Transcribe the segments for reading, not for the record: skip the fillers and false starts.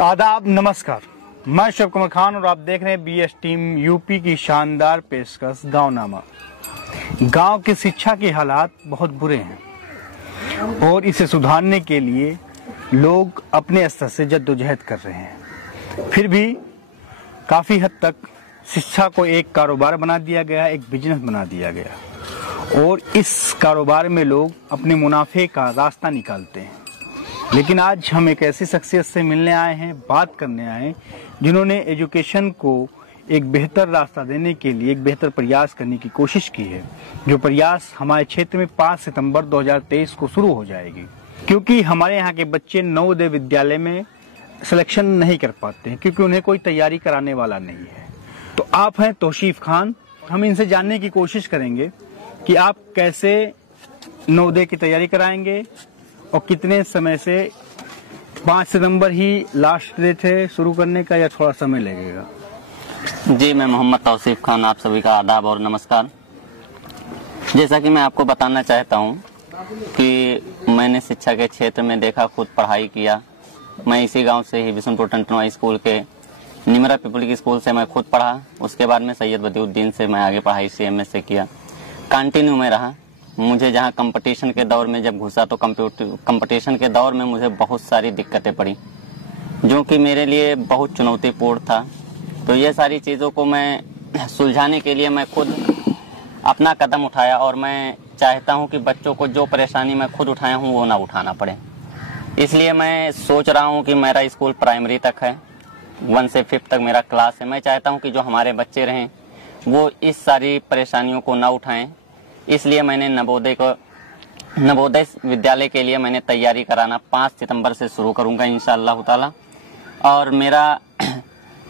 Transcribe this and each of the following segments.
आदाब, नमस्कार। मैं शिव कुमार खान और आप देख रहे हैं बीएस टीम यूपी की शानदार पेशकश गाँवनामा। गांव की शिक्षा के हालात बहुत बुरे हैं और इसे सुधारने के लिए लोग अपने स्तर से जद्दोजहद कर रहे हैं। फिर भी काफ़ी हद तक शिक्षा को एक कारोबार बना दिया गया, एक बिजनेस बना दिया गया और इस कारोबार में लोग अपने मुनाफे का रास्ता निकालते हैं। लेकिन आज हम एक ऐसी शख्सियत से मिलने आए हैं, बात करने आए हैं, जिन्होंने एजुकेशन को एक बेहतर रास्ता देने के लिए एक बेहतर प्रयास करने की कोशिश की है। जो प्रयास हमारे क्षेत्र में 5 सितंबर 2023 को शुरू हो जाएगी, क्योंकि हमारे यहाँ के बच्चे नवोदय विद्यालय में सिलेक्शन नहीं कर पाते हैं क्योंकि उन्हें कोई तैयारी कराने वाला नहीं है। तो आप हैं तौसीफ खान। हम इनसे जानने की कोशिश करेंगे कि आप कैसे नवोदय की तैयारी कराएंगे और कितने समय से। 5 सितंबर ही लास्ट डेट है शुरू करने का या थोड़ा समय लगेगा? जी, मैं मोहम्मद तौसीफ खान, आप सभी का आदाब और नमस्कार। जैसा कि मैं आपको बताना चाहता हूं कि मैंने शिक्षा के क्षेत्र में देखा, खुद पढ़ाई किया। मैं इसी गांव से ही बिशनपुर टंटनवा स्कूल के निमरा पब्लिक स्कूल से मैं खुद पढ़ा। उसके बाद में सैयद बदिउद्दीन से मैं आगे पढ़ाई CMS से किया। कंटिन्यू में रहा। मुझे जहां कंपटीशन के दौर में जब घुसा तो कंपटीशन के दौर में मुझे बहुत सारी दिक्कतें पड़ी, जो कि मेरे लिए बहुत चुनौतीपूर्ण था। तो ये सारी चीज़ों को मैं सुलझाने के लिए मैं खुद अपना कदम उठाया और मैं चाहता हूं कि बच्चों को जो परेशानी मैं खुद उठाया हूं वो ना उठाना पड़े। इसलिए मैं सोच रहा हूं कि मेरा स्कूल प्राइमरी तक है, 1 से 5 तक मेरा क्लास है। मैं चाहता हूं कि जो हमारे बच्चे रहें वो इस सारी परेशानियों को ना उठाएं। इसलिए मैंने नवोदय विद्यालय के लिए मैंने तैयारी कराना 5 सितंबर से शुरू करूंगा इंशाअल्लाह ताला। और मेरा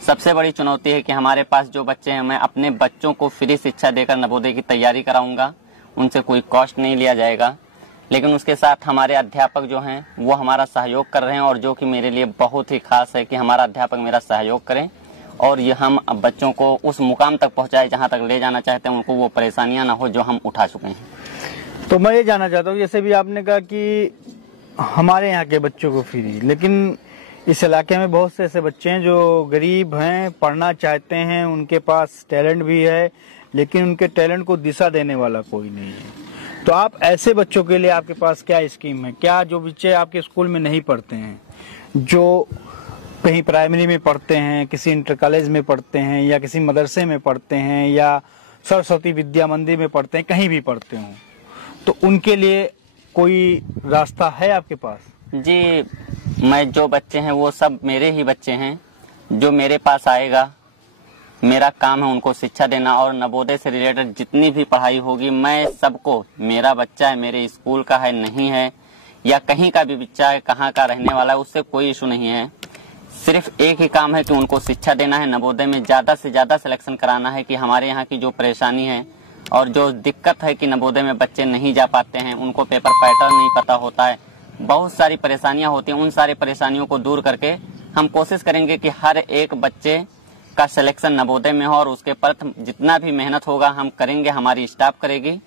सबसे बड़ी चुनौती है कि हमारे पास जो बच्चे हैं, मैं अपने बच्चों को फ्री शिक्षा देकर नवोदय की तैयारी कराऊंगा। उनसे कोई कॉस्ट नहीं लिया जाएगा, लेकिन उसके साथ हमारे अध्यापक जो हैं वो हमारा सहयोग कर रहे हैं। और जो कि मेरे लिए बहुत ही खास है कि हमारा अध्यापक मेरा सहयोग करें और ये हम बच्चों को उस मुकाम तक पहुंचाए जहां तक ले जाना चाहते हैं, उनको वो परेशानियां ना हो जो हम उठा चुके हैं। तो मैं ये जानना चाहता हूँ, जैसे भी आपने कहा कि हमारे यहाँ के बच्चों को फ्री, लेकिन इस इलाके में बहुत से ऐसे बच्चे हैं जो गरीब हैं, पढ़ना चाहते हैं, उनके पास टैलेंट भी है, लेकिन उनके टैलेंट को दिशा देने वाला कोई नहीं है। तो आप ऐसे बच्चों के लिए आपके पास क्या स्कीम है? क्या जो बच्चे आपके स्कूल में नहीं पढ़ते हैं, जो कहीं प्राइमरी में पढ़ते हैं, किसी इंटर कॉलेज में पढ़ते हैं या किसी मदरसे में पढ़ते हैं या सरस्वती विद्या मंदिर में पढ़ते हैं, कहीं भी पढ़ते हों, तो उनके लिए कोई रास्ता है आपके पास? जी, मैं जो बच्चे हैं वो सब मेरे ही बच्चे हैं। जो मेरे पास आएगा, मेरा काम है उनको शिक्षा देना और नवोदय से रिलेटेड जितनी भी पढ़ाई होगी मैं सबको, मेरा बच्चा है, मेरे स्कूल का है, नहीं है, या कहीं का भी बच्चा है, कहाँ का रहने वाला है, उससे कोई इशू नहीं है। सिर्फ एक ही काम है कि उनको शिक्षा देना है, नवोदय में ज़्यादा से ज़्यादा सिलेक्शन कराना है। कि हमारे यहाँ की जो परेशानी है और जो दिक्कत है कि नवोदय में बच्चे नहीं जा पाते हैं, उनको पेपर पैटर्न नहीं पता होता है, बहुत सारी परेशानियां होती हैं। उन सारी परेशानियों को दूर करके हम कोशिश करेंगे कि हर एक बच्चे का सिलेक्शन नवोदय में हो और उसके पर जितना भी मेहनत होगा हम करेंगे, हमारी स्टाफ करेगी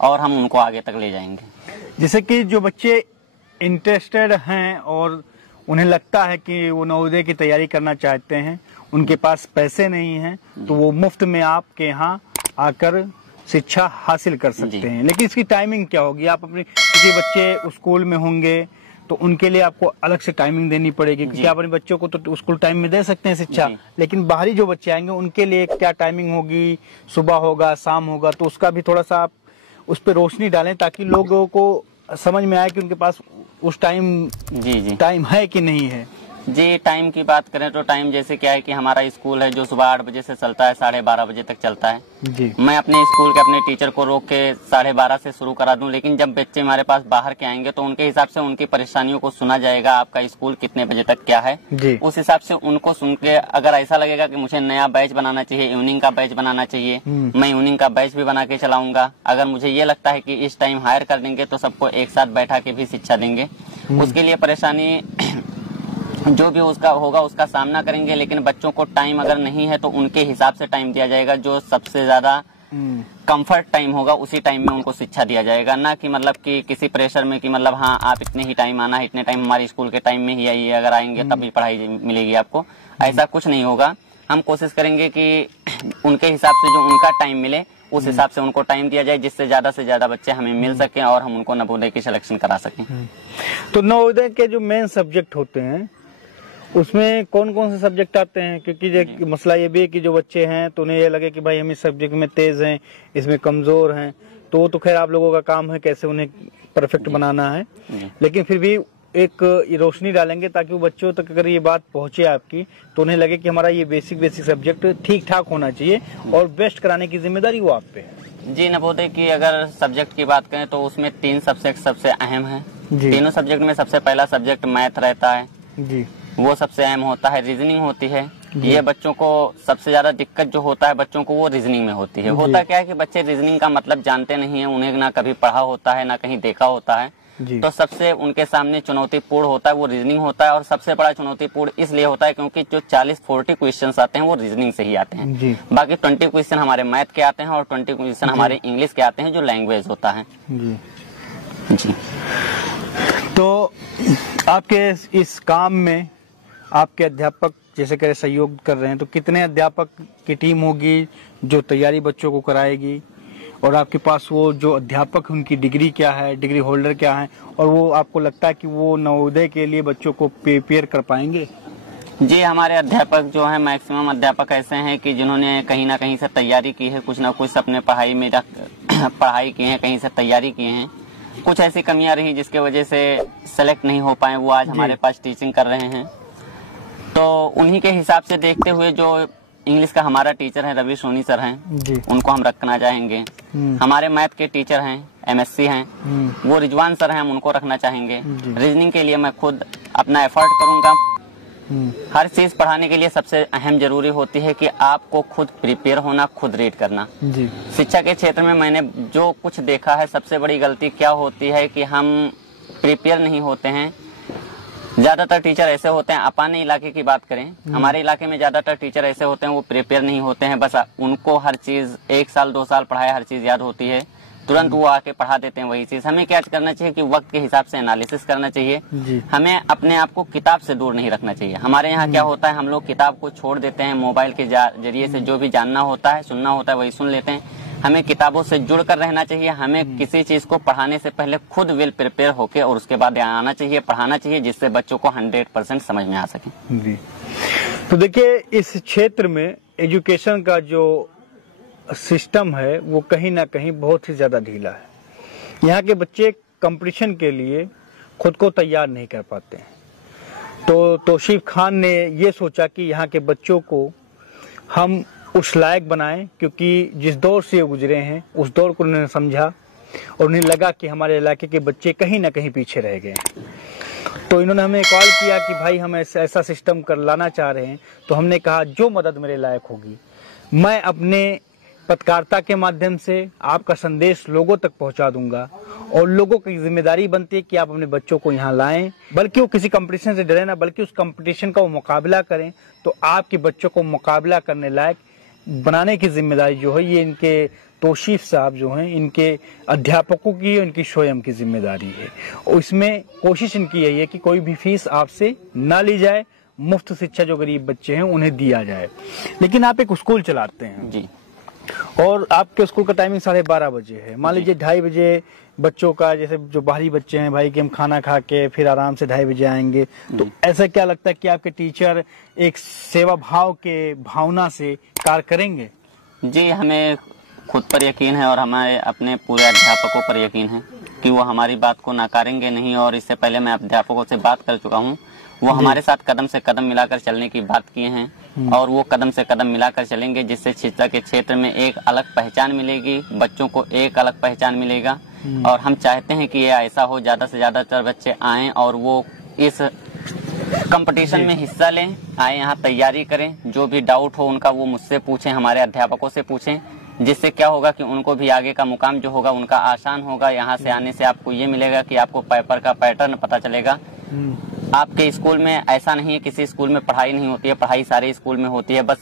और हम उनको आगे तक ले जाएंगे। जैसे कि जो बच्चे इंटरेस्टेड हैं और उन्हें लगता है कि वो नवोदय की तैयारी करना चाहते हैं, उनके पास पैसे नहीं हैं, तो वो मुफ्त में आपके यहाँ आकर शिक्षा हासिल कर सकते हैं। लेकिन इसकी टाइमिंग क्या होगी? आप अपने, क्योंकि बच्चे स्कूल में होंगे तो उनके लिए आपको अलग से टाइमिंग देनी पड़ेगी, क्योंकि आप अपने बच्चों को तो स्कूल टाइम में दे सकते हैं शिक्षा, लेकिन बाहरी जो बच्चे आएंगे उनके लिए क्या टाइमिंग होगी? सुबह होगा, शाम होगा? तो उसका भी थोड़ा सा आप उस पर रोशनी डालें ताकि लोगों को समझ में आए कि उनके पास उस टाइम टाइम है कि नहीं है। जी, टाइम की बात करें तो टाइम जैसे क्या है कि हमारा स्कूल है जो सुबह 8 बजे से चलता है, 12:30 बजे तक चलता है। जी। मैं अपने स्कूल के अपने टीचर को रोक के 12:30 से शुरू करा दूं, लेकिन जब बच्चे हमारे पास बाहर के आएंगे तो उनके हिसाब से उनकी परेशानियों को सुना जाएगा। आपका स्कूल कितने बजे तक क्या है, उस हिसाब से उनको सुन के अगर ऐसा लगेगा कि मुझे नया बैच बनाना चाहिए, इवनिंग का बैच बनाना चाहिए, मैं इवनिंग का बैच भी बना के चलाऊंगा। अगर मुझे ये लगता है कि इस टाइम हायर कर देंगे तो सबको एक साथ बैठा के भी शिक्षा देंगे। उसके लिए परेशानी जो भी उसका होगा उसका सामना करेंगे, लेकिन बच्चों को टाइम अगर नहीं है तो उनके हिसाब से टाइम दिया जाएगा। जो सबसे ज्यादा कंफर्ट टाइम होगा उसी टाइम में उनको शिक्षा दिया जाएगा, ना कि मतलब कि किसी प्रेशर में कि मतलब हाँ आप इतने ही टाइम आना, इतने टाइम हमारे स्कूल के टाइम में ही आइए, अगर आएंगे तभी पढ़ाई मिलेगी आपको। ऐसा कुछ नहीं होगा। हम कोशिश करेंगे कि उनके हिसाब से जो उनका टाइम मिले उस हिसाब से उनको टाइम दिया जाए, जिससे ज्यादा बच्चे हमें मिल सके और हम उनको नवोदय की सिलेक्शन करा सकें। तो नवोदय के जो मेन सब्जेक्ट होते हैं उसमें कौन कौन से सब्जेक्ट आते हैं? क्योंकि मसला ये भी है कि जो बच्चे हैं तो उन्हें ये लगे कि भाई हम इस सब्जेक्ट में तेज हैं, इसमें कमजोर हैं, तो वो तो खैर आप लोगों का काम है कैसे उन्हें परफेक्ट बनाना है, लेकिन फिर भी एक रोशनी डालेंगे ताकि वो बच्चों तक अगर ये बात पहुंचे आपकी तो उन्हें लगे कि हमारा ये बेसिक सब्जेक्ट ठीक ठाक होना चाहिए और बेस्ट कराने की जिम्मेदारी वो आप पे है। जी, नवोदय की अगर सब्जेक्ट की बात करें तो उसमें 3 सब्जेक्ट सबसे अहम है। तीनों सब्जेक्ट में सबसे पहला सब्जेक्ट मैथ रहता है जी, वो सबसे अहम होता है। रीजनिंग होती है, ये बच्चों को सबसे ज्यादा दिक्कत जो होता है बच्चों को वो रीजनिंग में होती है। होता क्या है कि बच्चे रीजनिंग का मतलब जानते नहीं है, उन्हें ना कभी पढ़ा होता है ना कहीं देखा होता है, तो सबसे उनके सामने चुनौतीपूर्ण होता है वो रीजनिंग होता है। और सबसे बड़ा चुनौतीपूर्ण इसलिए होता है क्योंकि जो 40-40 क्वेश्चन आते हैं वो रीजनिंग से ही आते हैं। बाकी 20 क्वेश्चन हमारे मैथ के आते हैं और 20 क्वेश्चन हमारे इंग्लिश के आते हैं जो लैंग्वेज होता है। जी। तो आपके इस काम में आपके अध्यापक जैसे कह सहयोग कर रहे हैं, तो कितने अध्यापक की टीम होगी जो तैयारी बच्चों को कराएगी, और आपके पास वो जो अध्यापक उनकी डिग्री क्या है, डिग्री होल्डर क्या है, और वो आपको लगता है कि वो नवोदय के लिए बच्चों को प्रिपेयर कर पाएंगे? जी, हमारे अध्यापक जो हैं मैक्सिमम अध्यापक ऐसे हैं कि जिन्होंने कहीं ना कहीं से तैयारी की है, कुछ ना कुछ अपने पढ़ाई में पढ़ाई की है, कहीं से तैयारी किए हैं। कुछ ऐसी कमियां रही जिसके वजह से सेलेक्ट नहीं हो पाए, वो आज हमारे पास टीचिंग कर रहे हैं। तो उन्हीं के हिसाब से देखते हुए जो इंग्लिश का हमारा टीचर है रवि सोनी सर हैं, उनको हम रखना चाहेंगे। हमारे मैथ के टीचर हैं MSc हैं, वो रिजवान सर हैं, हम उनको रखना चाहेंगे। रीजनिंग के लिए मैं खुद अपना एफर्ट करूंगा। हर चीज पढ़ाने के लिए सबसे अहम जरूरी होती है कि आपको खुद प्रिपेयर होना, खुद रीड करना। शिक्षा के क्षेत्र में मैंने जो कुछ देखा है सबसे बड़ी गलती क्या होती है कि हम प्रिपेयर नहीं होते हैं। ज्यादातर टीचर ऐसे होते हैं, अपने इलाके की बात करें, हमारे इलाके में ज्यादातर टीचर ऐसे होते हैं वो प्रिपेयर नहीं होते हैं। बस उनको हर चीज 1 साल 2 साल पढ़ाया हर चीज याद होती है, तुरंत वो आके पढ़ा देते हैं वही चीज। हमें क्या करना चाहिए कि वक्त के हिसाब से एनालिसिस करना चाहिए। हमें अपने आप को किताब से दूर नहीं रखना चाहिए। हमारे यहाँ क्या होता है, हम लोग किताब को छोड़ देते हैं, मोबाइल के जरिए से जो भी जानना होता है सुनना होता है वही सुन लेते हैं। हमें किताबों से जुड़ कर रहना चाहिए। हमें किसी चीज को पढ़ाने से पहले खुद वेल प्रिपेयर होके और उसके बाद आना चाहिए, पढ़ाना चाहिए, जिससे बच्चों को 100% समझ में आ सके। जी, तो देखिए इस क्षेत्र में एजुकेशन का जो सिस्टम है वो कहीं ना कहीं बहुत ही ज्यादा ढीला है। यहाँ के बच्चे कंपटीशन के लिए खुद को तैयार नहीं कर पाते हैं। तो तौसीफ खान ने ये सोचा कि यहाँ के बच्चों को हम उस लायक बनाएं, क्योंकि जिस दौर से गुजरे हैं उस दौर को उन्होंने समझा और उन्हें लगा कि हमारे इलाके के बच्चे कहीं ना कहीं पीछे रह गए। तो इन्होंने हमें कॉल किया कि भाई हम ऐसा सिस्टम कर लाना चाह रहे हैं। तो हमने कहा जो मदद मेरे लायक होगी मैं अपने पत्रकारिता के माध्यम से आपका संदेश लोगों तक पहुंचा दूंगा, और लोगों की जिम्मेदारी बनती है कि आप अपने बच्चों को यहाँ लाएं, बल्कि वो किसी कंपटीशन से डरे ना, बल्कि उस कंपटीशन का वो मुकाबला करें। तो आपके बच्चों को मुकाबला करने लायक बनाने की जिम्मेदारी जो है ये इनके तौसीफ साहब जो हैं, इनके अध्यापकों की, इनकी स्वयं की जिम्मेदारी है। और इसमें कोशिश इनकी यही है कि कोई भी फीस आपसे ना ली जाए, मुफ्त शिक्षा जो गरीब बच्चे हैं उन्हें दिया जाए। लेकिन आप एक स्कूल चलाते हैं जी, और आपके स्कूल का टाइमिंग 12:30 बजे है। मान लीजिए 2:30 बजे बच्चों का, जैसे जो बाहरी बच्चे हैं भाई कि हम खाना खा के फिर आराम से 2:30 बजे आएंगे, तो ऐसा क्या लगता है कि आपके टीचर एक सेवा भाव के भावना से कार्य करेंगे? जी, हमें खुद पर यकीन है और हमारे अपने पूरे अध्यापकों पर यकीन है कि वो हमारी बात को नकारेंगे नहीं। और इससे पहले मैं अध्यापकों से बात कर चुका हूँ, वो हमारे साथ कदम से कदम मिलाकर चलने की बात किए हैं और वो कदम से कदम मिलाकर चलेंगे, जिससे शिक्षा के क्षेत्र में एक अलग पहचान मिलेगी, बच्चों को एक अलग पहचान मिलेगा। और हम चाहते हैं कि ये ऐसा हो, ज्यादा से ज्यादातर बच्चे आएं और वो इस कंपटीशन में हिस्सा लें, आए यहाँ तैयारी करें, जो भी डाउट हो उनका वो मुझसे पूछें, हमारे अध्यापकों से पूछें, जिससे क्या होगा कि उनको भी आगे का मुकाम जो होगा उनका आसान होगा। यहाँ से आने से आपको ये मिलेगा कि आपको पेपर का पैटर्न पता चलेगा। आपके स्कूल में ऐसा नहीं है किसी स्कूल में पढ़ाई नहीं होती है, पढ़ाई सारे स्कूल में होती है, बस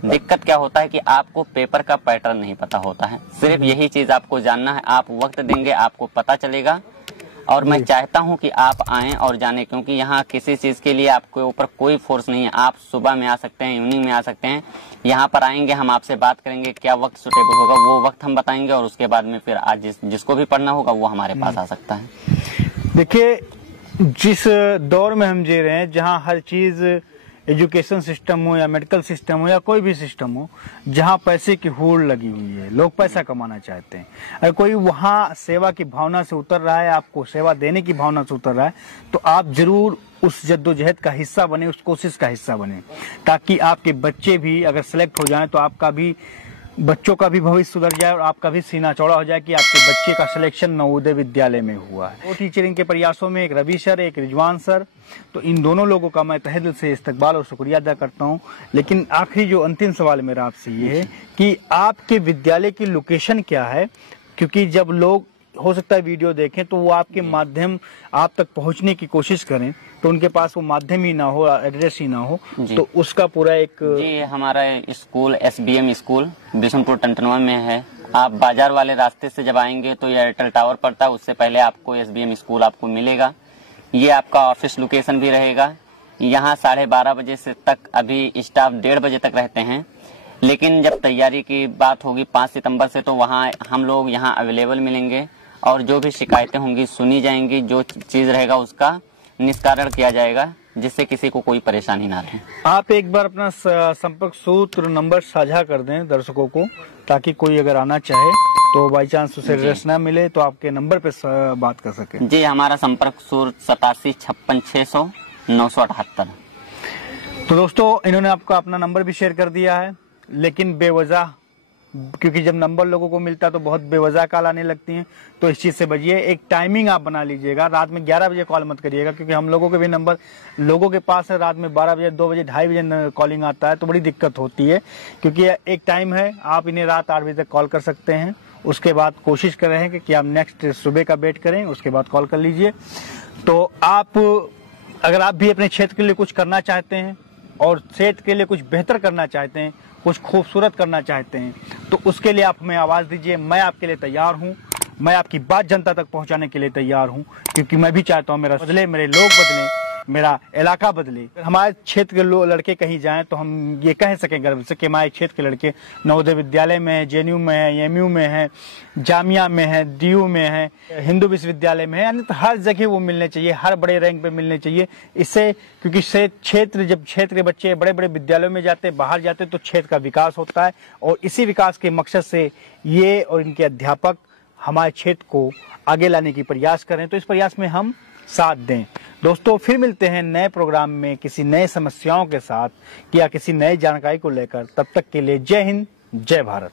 दिक्कत क्या होता है कि आपको पेपर का पैटर्न नहीं पता होता है। सिर्फ यही चीज आपको जानना है, आप वक्त देंगे आपको पता चलेगा। और मैं चाहता हूं कि आप आएं और जानें, क्योंकि यहाँ किसी चीज के लिए आपके ऊपर कोई फोर्स नहीं है। आप सुबह में आ सकते हैं, इवनिंग में आ सकते हैं। यहाँ पर आएंगे, हम आपसे बात करेंगे, क्या वक्त सुटेबल होगा वो वक्त हम बताएंगे, और उसके बाद में फिर आज जिसको भी पढ़ना होगा वो हमारे पास आ सकता है। देखिए, जिस दौर में हम जी रहे हैं, जहाँ हर चीज एजुकेशन सिस्टम हो या मेडिकल सिस्टम हो या कोई भी सिस्टम हो, जहाँ पैसे की होड़ लगी हुई है, लोग पैसा कमाना चाहते हैं। अगर कोई वहाँ सेवा की भावना से उतर रहा है, आपको सेवा देने की भावना से उतर रहा है, तो आप जरूर उस जद्दोजहद का हिस्सा बने, उस कोशिश का हिस्सा बने, ताकि आपके बच्चे भी अगर सेलेक्ट हो जाएं तो आपका भी, बच्चों का भी भविष्य सुधर जाए और आपका भी सीना चौड़ा हो जाए कि आपके बच्चे का सिलेक्शन नवोदय विद्यालय में हुआ है। वो टीचरिंग के प्रयासों में एक रवि सर, एक रिजवान सर, तो इन दोनों लोगों का मैं तहे दिल से इस्तकबाल और शुक्रिया अदा करता हूं। लेकिन आखिरी जो अंतिम सवाल मेरा आपसे ये है कि आपके विद्यालय की लोकेशन क्या है, क्योंकि जब लोग हो सकता है वीडियो देखें तो वो आपके माध्यम आप तक पहुंचने की कोशिश करें तो उनके पास वो माध्यम ही ना हो, एड्रेस ही ना हो, तो उसका पूरा एक जी, हमारा स्कूल SBM स्कूल बिशनपुर टंटनवा में है। आप बाजार वाले रास्ते से जब आएंगे तो ये एयरटेल टावर पड़ता है, उससे पहले आपको SBM स्कूल आपको मिलेगा। ये आपका ऑफिस लोकेशन भी रहेगा। यहाँ 12:30 बजे से तक अभी स्टाफ 1:30 बजे तक रहते हैं, लेकिन जब तैयारी की बात होगी 5 सितंबर से तो वहाँ हम लोग यहाँ अवेलेबल मिलेंगे और जो भी शिकायतें होंगी सुनी जाएंगी, जो चीज रहेगा उसका निस्तारण किया जाएगा, जिससे किसी को कोई परेशानी ना रहे। आप एक बार अपना संपर्क सूत्र नंबर साझा कर दें दर्शकों को, ताकि कोई अगर आना चाहे तो बाई चांस उसे एड्रेस ना मिले तो आपके नंबर पे बात कर सके। जी, हमारा संपर्क सूत्र 8756 तो दोस्तों, इन्होंने आपको अपना नंबर भी शेयर कर दिया है, लेकिन बेवजह, क्योंकि जब नंबर लोगों को मिलता है तो बहुत बेवजह कॉल आने लगती हैं, तो इस चीज से बचिए। एक टाइमिंग आप बना लीजिएगा, रात में 11 बजे कॉल मत करिएगा, क्योंकि हम लोगों के भी नंबर लोगों के पास है, रात में 12 बजे, 2 बजे, 2:30 बजे कॉलिंग आता है, तो बड़ी दिक्कत होती है। क्योंकि एक टाइम है, आप इन्हें रात 8 बजे तक कॉल कर सकते हैं। उसके बाद कोशिश कर रहे हैं कि आप नेक्स्ट सुबह का वेट करें, उसके बाद कॉल कर लीजिए। तो आप, अगर आप भी अपने क्षेत्र के लिए कुछ करना चाहते हैं और क्षेत्र के लिए कुछ बेहतर करना चाहते हैं, कुछ खूबसूरत करना चाहते हैं, तो उसके लिए आप हमें आवाज दीजिए। मैं आपके लिए तैयार हूं, मैं आपकी बात जनता तक पहुंचाने के लिए तैयार हूं, क्योंकि मैं भी चाहता हूं मेरा बदले, मेरे लोग बदले, मेरा इलाका बदले। हमारे क्षेत्र के लड़के कहीं जाएं तो हम ये कह सकें गर्व से कि हमारे क्षेत्र के लड़के नवोदय विद्यालय में है, JNU में है, MU में है, जामिया में है, DU में है, हिंदू विश्वविद्यालय में है, यानी तो हर जगह वो मिलने चाहिए, हर बड़े रैंक पे मिलने चाहिए। इससे, क्योंकि क्षेत्र, जब क्षेत्र के बच्चे बड़े बड़े विद्यालयों में जाते, बाहर जाते, तो क्षेत्र का विकास होता है, और इसी विकास के मकसद से ये और इनके अध्यापक हमारे क्षेत्र को आगे लाने की प्रयास करें, तो इस प्रयास में हम साथ दें। दोस्तों, फिर मिलते हैं नए प्रोग्राम में किसी नए समस्याओं के साथ या किसी नए जानकारी को लेकर। तब तक के लिए जय हिंद, जय भारत।